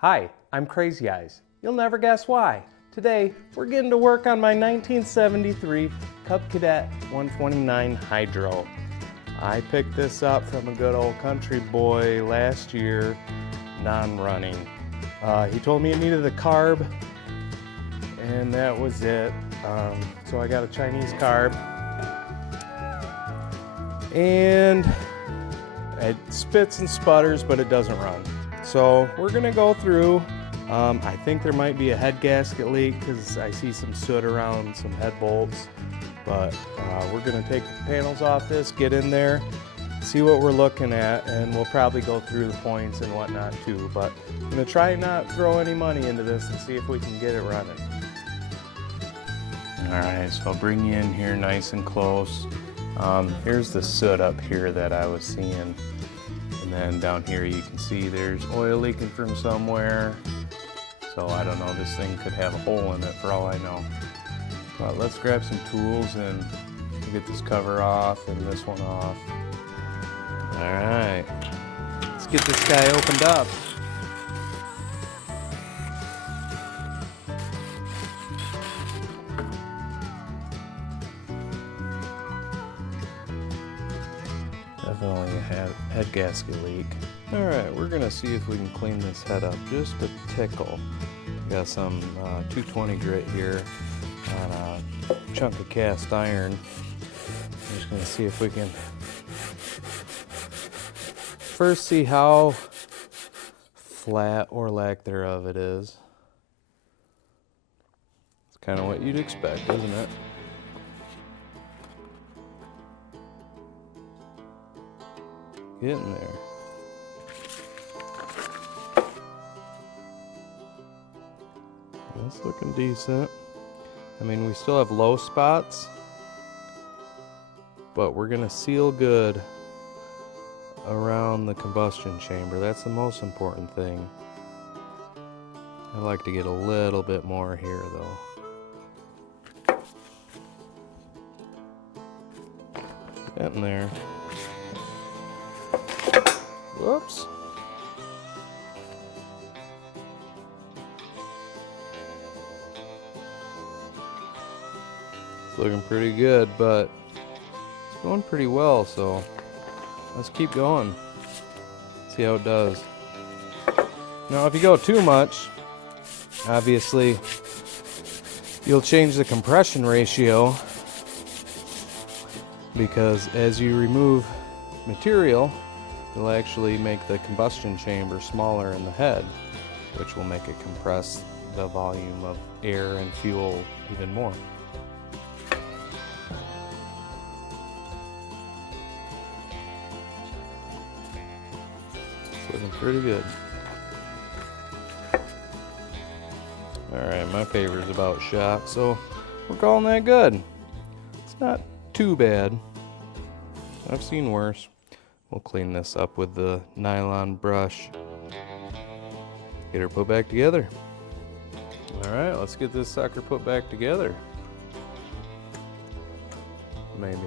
Hi, I'm Crazy Eyes. You'll never guess why. Today, we're getting to work on my 1973 Cub Cadet 129 Hydro. I picked this up from a good old country boy last year, non-running. He told me it needed a carb, and that was it. So I got a Chinese carb, and it spits and sputters, but it doesn't run. So we're gonna go through. I think there might be a head gasket leak because I see some soot around some head bolts. But we're gonna take the panels off this, get in there, see what we're looking at, and we'll probably go through the points and whatnot too. But I'm gonna try and not throw any money into this and see if we can get it running. All right, so I'll bring you in here nice and close. Here's the soot up here that I was seeing. And then down here you can see there's oil leaking from somewhere. So I don't know, this thing could have a hole in it for all I know. But let's grab some tools and get this cover off and this one off. All right, let's get this guy opened up. Definitely a head gasket leak. All right, we're gonna see if we can clean this head up just a tickle. Got some 220 grit here on a chunk of cast iron. I'm just gonna see if we can first see how flat or lack thereof it is. It's kind of what you'd expect, isn't it? Getting there. That's looking decent. I mean, we still have low spots, but we're gonna seal good around the combustion chamber. That's the most important thing. I'd like to get a little bit more here though. Getting there. Whoops. It's looking pretty good, but it's going pretty well, so let's keep going. See how it does. Now, if you go too much, obviously you'll change the compression ratio, because as you remove material, it'll actually make the combustion chamber smaller in the head, which will make it compress the volume of air and fuel even more. It's looking pretty good. Alright, my paper's about shot, so we're calling that good. It's not too bad. I've seen worse. We'll clean this up with the nylon brush. Get her put back together. All right, let's get this sucker put back together. Maybe.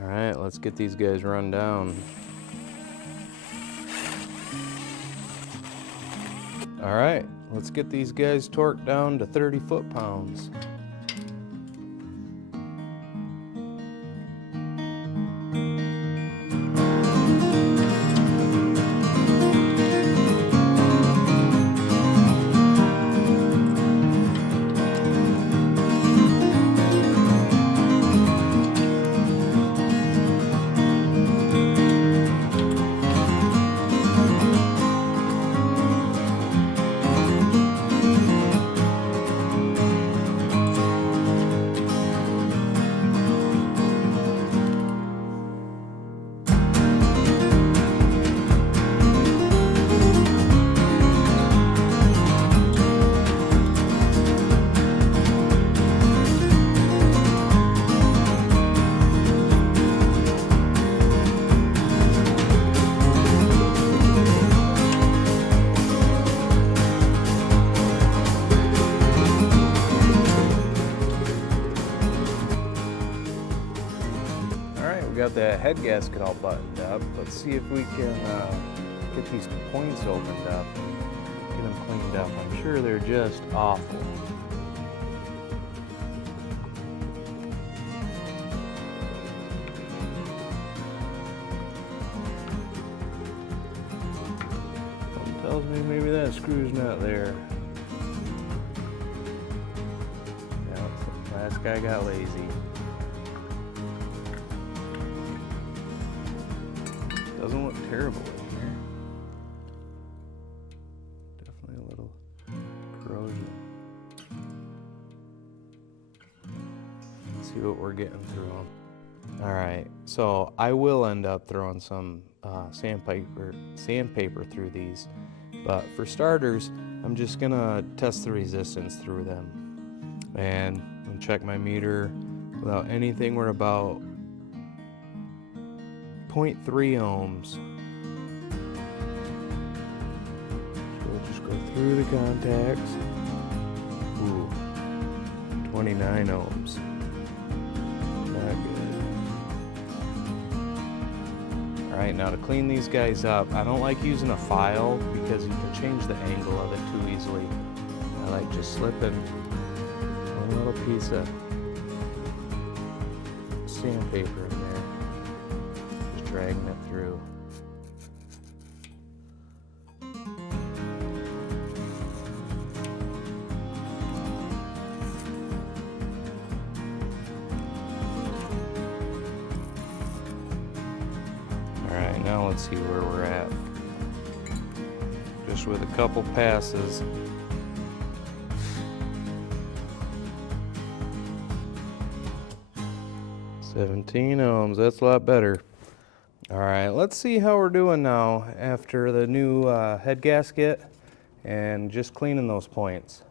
All right, let's get these guys run down. All right, let's get these guys torqued down to 30 foot-pounds. got that head gasket all buttoned up. Let's see if we can get these points opened up, get them cleaned up. I'm sure they're just awful. Something tells me maybe that screw's not there. Yeah, last guy got lazy. Doesn't look terrible in here. Definitely a little corrosion. Let's see what we're getting through them. All right, so I will end up throwing some sandpaper through these, but for starters, I'm just gonna test the resistance through them. And I'm gonna check my meter. Without anything, we're about 0.3 ohms. So we'll just go through the contacts. Ooh, 29 ohms. Not good. All right, now to clean these guys up, I don't like using a file because you can change the angle of it too easily. I like just slipping a little piece of sandpaper in there. Dragging it through. All right, now let's see where we're at. Just with a couple passes. $17 ohms, that's a lot better. All right, let's see how we're doing now after the new head gasket and just cleaning those points.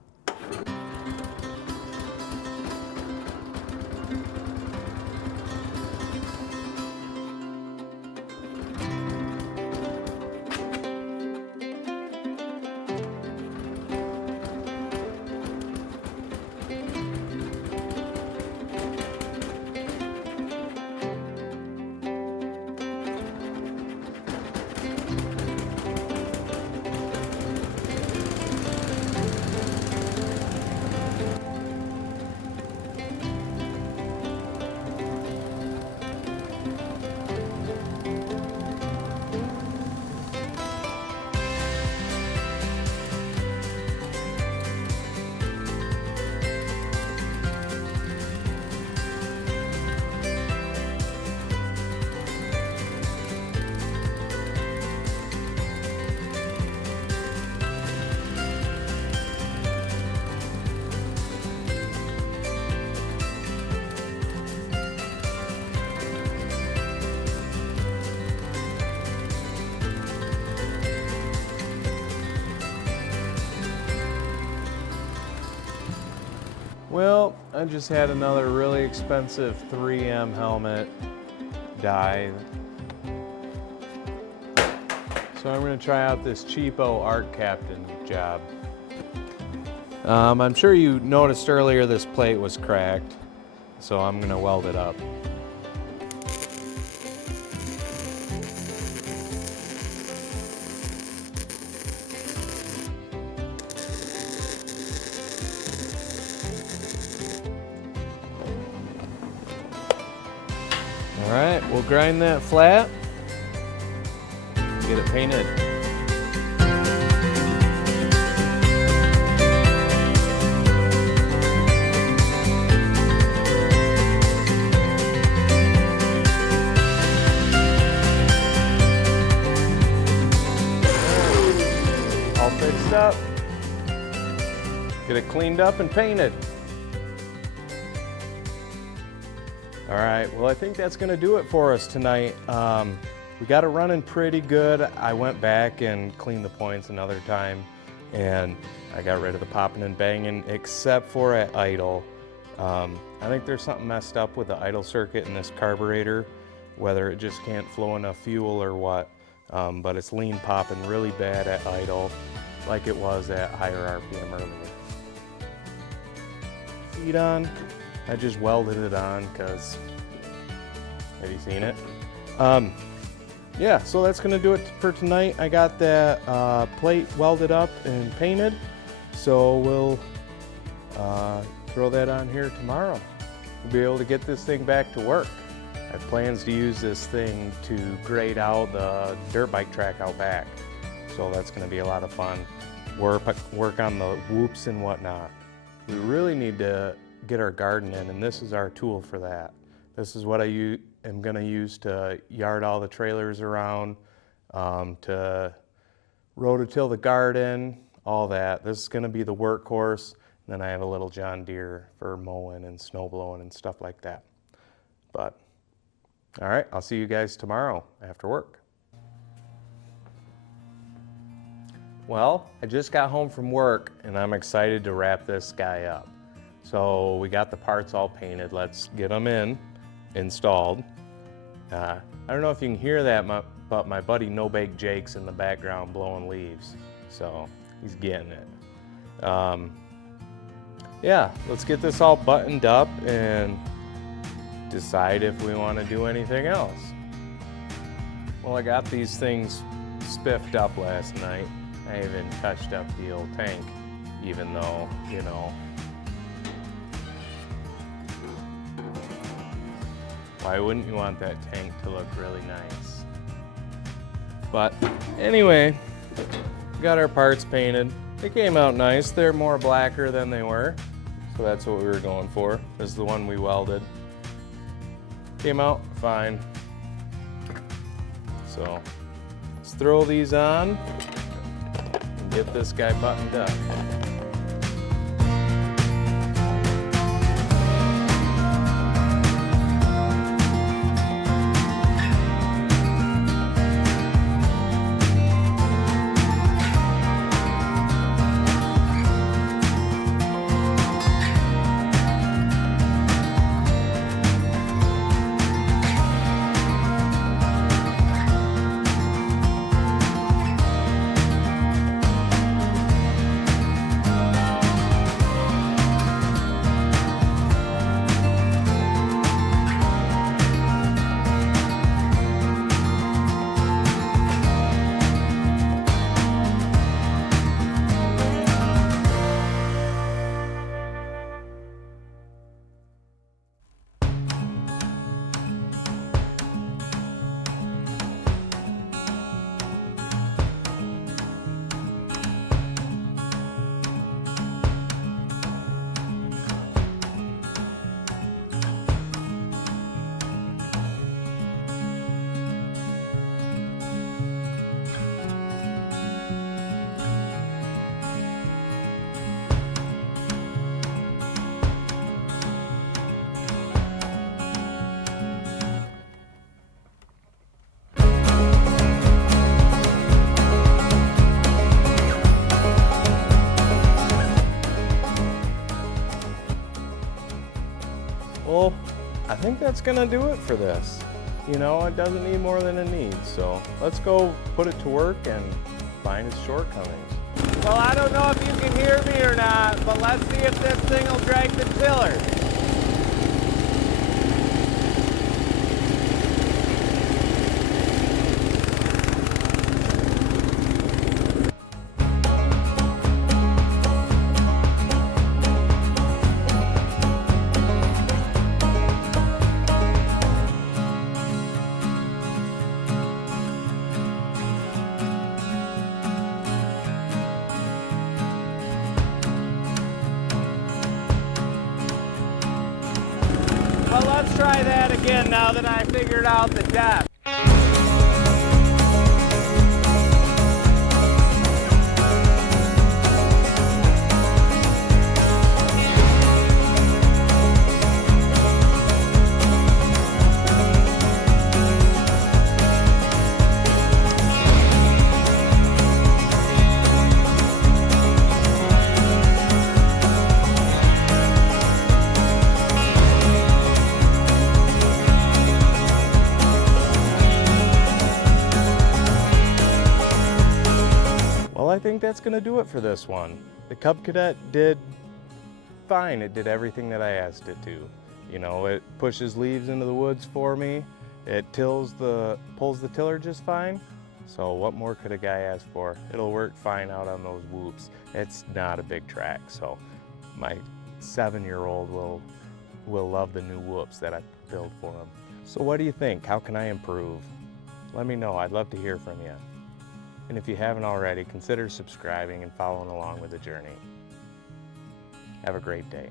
Well, I just had another really expensive 3M helmet die. So I'm going to try out this cheapo Art Captain job. I'm sure you noticed earlier this plate was cracked, so I'm going to weld it up. All right, we'll grind that flat, get it painted. All fixed up. Get it cleaned up and painted. All right, well, I think that's gonna do it for us tonight. We got it running pretty good. I went back and cleaned the points another time, and I got rid of the popping and banging, except for at idle. I think there's something messed up with the idle circuit in this carburetor, whether it just can't flow enough fuel or what, but it's lean popping really bad at idle, like it was at higher RPM earlier. Seat on. I just welded it on because Have you seen it? Yeah, so that's gonna do it for tonight. I got that plate welded up and painted, so we'll throw that on here tomorrow. We'll be able to get this thing back to work. I have plans to use this thing to grade out the dirt bike track out back, so that's gonna be a lot of fun. Work on the whoops and whatnot. We really need to get our garden in, and this is our tool for that. This is what I am gonna use to yard all the trailers around, to rototill the garden, all that. This is gonna be the workhorse. And then I have a little John Deere for mowing and snow blowing and stuff like that. But, all right, I'll see you guys tomorrow after work. Well, I just got home from work and I'm excited to wrap this guy up. So we got the parts all painted. Let's get them installed. I don't know if you can hear that, but my buddy No Bake Jake's in the background blowing leaves. So he's getting it. Yeah, let's get this all buttoned up and decide if we want to do anything else. Well, I got these things spiffed up last night. I even touched up the old tank, even though, you know, why wouldn't you want that tank to look really nice? But anyway, got our parts painted. They came out nice. They're more blacker than they were, so that's what we were going for. This is the one we welded. Came out fine. So let's throw these on and get this guy buttoned up. Well, I think that's gonna do it for this. You know, it doesn't need more than it needs, so let's go put it to work and find its shortcomings. Well, I don't know if you can hear me or not, but let's see if this thing will drag the tiller. Well, let's try that again now that I figured out the depth. I think that's gonna do it for this one. The Cub Cadet did fine. It did everything that I asked it to. You know, it pushes leaves into the woods for me. It pulls the tiller just fine. So what more could a guy ask for? It'll work fine out on those whoops. It's not a big track, so my 7-year-old will love the new whoops that I built for him. So what do you think? How can I improve? Let me know. I'd love to hear from you. And if you haven't already, consider subscribing and following along with the journey. Have a great day.